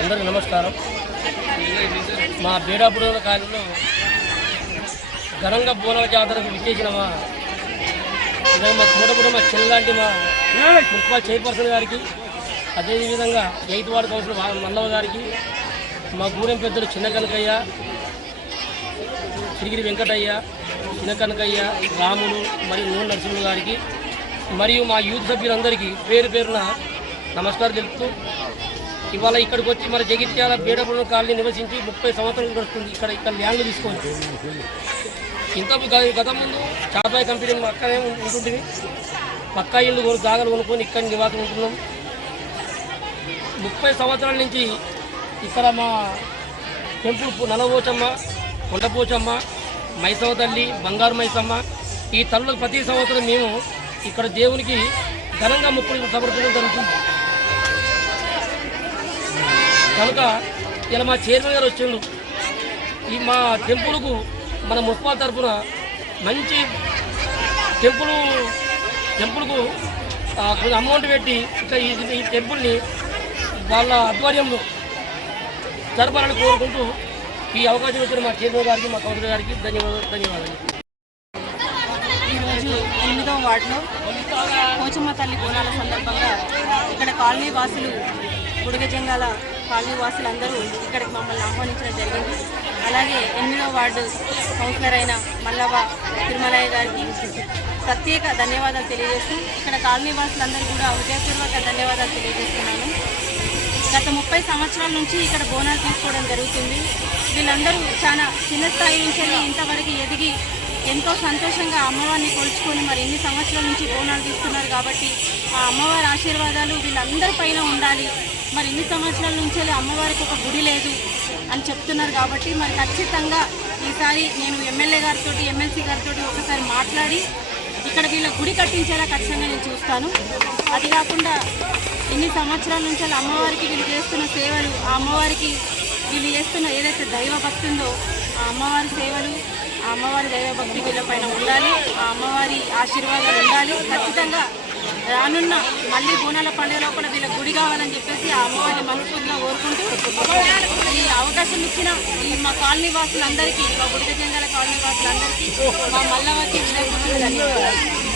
అందరికీ నమస్కారం. మా బేడాపురం కాలంలో ఘనంగా బోనాల జాతరకు విచ్చేసిన మా తోటపురం మా చెల్లాంటి మా మున్సిపల్ చైర్పర్సన్ గారికి, అదేవిధంగా 8వ వార్డు కౌన్సిలర్ మల్లవ గారికి, మా గూడెం పెద్దలు చిన్న కనకయ్య, సిరిగిరి వెంకటయ్య, చిన్న కనకయ్య, రాములు మరియు నూనె నరసింహులు గారికి మరియు మా యూత్ సభ్యులందరికీ పేరు పేరున నమస్కారం తెలుపుతూ, ఇవాళ ఇక్కడికి వచ్చి మన జగిత్యాల బేడపురం కాలనీ నివసించి 30 సంవత్సరాలు గడుస్తుంది. ఇక్కడ ల్యాండ్లు తీసుకోండి. ఇంత గతం ముందు చాపాయి కంపెనీ అక్కడే ఉంటుంటివి. పక్కా ఇల్లు జాగాలు కొనుక్కొని ఇక్కడ నివాసం ఉంటున్నాం. 30 సంవత్సరాల నుంచి ఇక్కడ మా టెంపుల్ నలవోచమ్మ, కొండపోచమ్మ, మైసమ్మ తల్లి, బంగారు మైసమ్మ, ఈ తల్లులకు ప్రతి సంవత్సరం మేము ఇక్కడ దేవునికి ఘనంగా మొక్కులు సమర్పించడం జరుగుతుంది. కనుక ఇలా మా చైర్మన్ గారు వచ్చిండు. ఈ మా టెంపుల్కు మన మున్సిపల్ తరఫున మంచి టెంపుల్కు కొంచెం అమౌంట్ పెట్టి ఇంకా ఈ టెంపుల్ని వాళ్ళ ఆధ్వర్యంలో జరపాలని కోరుకుంటూ ఈ అవకాశం ఇచ్చిన మా చైర్మన్ గారికి, మా కౌన్సిలర్ గారికి ధన్యవాదాలు. ఈరోజు 8వ వార్డులో పోచమ్మ తల్లి బోనాల సందర్భంగా ఇక్కడ కాలనీ వాసులు, బుడగజంగాల కాలనీ వాసులందరూ ఇక్కడికి మమ్మల్ని ఆహ్వానించడం జరిగింది. అలాగే 8వ వార్డు కౌన్సిలర్ అయిన మల్లవ తిరుమలయ్య గారికి ప్రత్యేక ధన్యవాదాలు తెలియజేస్తూ ఇక్కడ కాలనీ వాసులందరూ కూడా హృదయపూర్వక ధన్యవాదాలు తెలియజేస్తున్నాను. గత 30 సంవత్సరాల నుంచి ఇక్కడ బోనాలు తీసుకోవడం జరుగుతుంది. వీళ్ళందరూ చాలా చిన్న స్థాయి నుంచి ఇంతవరకు ఎదిగి ఎంతో సంతోషంగా అమ్మవారిని కొలుచుకొని మరి ఎన్ని సంవత్సరాల నుంచి బోనాలు తీస్తున్నారు కాబట్టి ఆ అమ్మవారి ఆశీర్వాదాలు వీళ్ళందరి పైన ఉండాలి. మరి ఇన్ని సంవత్సరాల నుంచి అమ్మవారికి ఒక గుడి లేదు అని చెప్తున్నారు కాబట్టి మరి ఖచ్చితంగా ఈసారి నేను ఎమ్మెల్యే గారితో, ఎమ్మెల్సీ గారితో ఒకసారి మాట్లాడి ఇక్కడ వీళ్ళ గుడి కట్టించేలా ఖచ్చితంగా నేను చూస్తాను. అది కాకుండా ఇన్ని సంవత్సరాల నుంచి అమ్మవారికి వీళ్ళు చేస్తున్న సేవలు, ఆ అమ్మవారికి వీళ్ళు చేస్తున్న ఏదైతే దైవభక్తి ఉందో ఆ అమ్మవారి సేవలు, ఆ అమ్మవారి దైవభక్తి వీళ్ళపైన ఉండాలి. ఆ అమ్మవారి ఆశీర్వాదాలు ఉండాలి. ఖచ్చితంగా రానున్న మళ్ళీ బోనాల పండుగ లోపల వీళ్ళ గుడి కావాలని చెప్పేసి ఆ అమ్మవారిని మనస్ఫూర్తిగా కోరుకుంటూ ఈ అవకాశం ఇచ్చిన ఈ మా కాలనీ వాసులందరికీ, మా బుడగజంగాల కాలనీ వాసులందరికీ, మా మల్లవకి వినాయకుడికి ధన్యవాదాలు.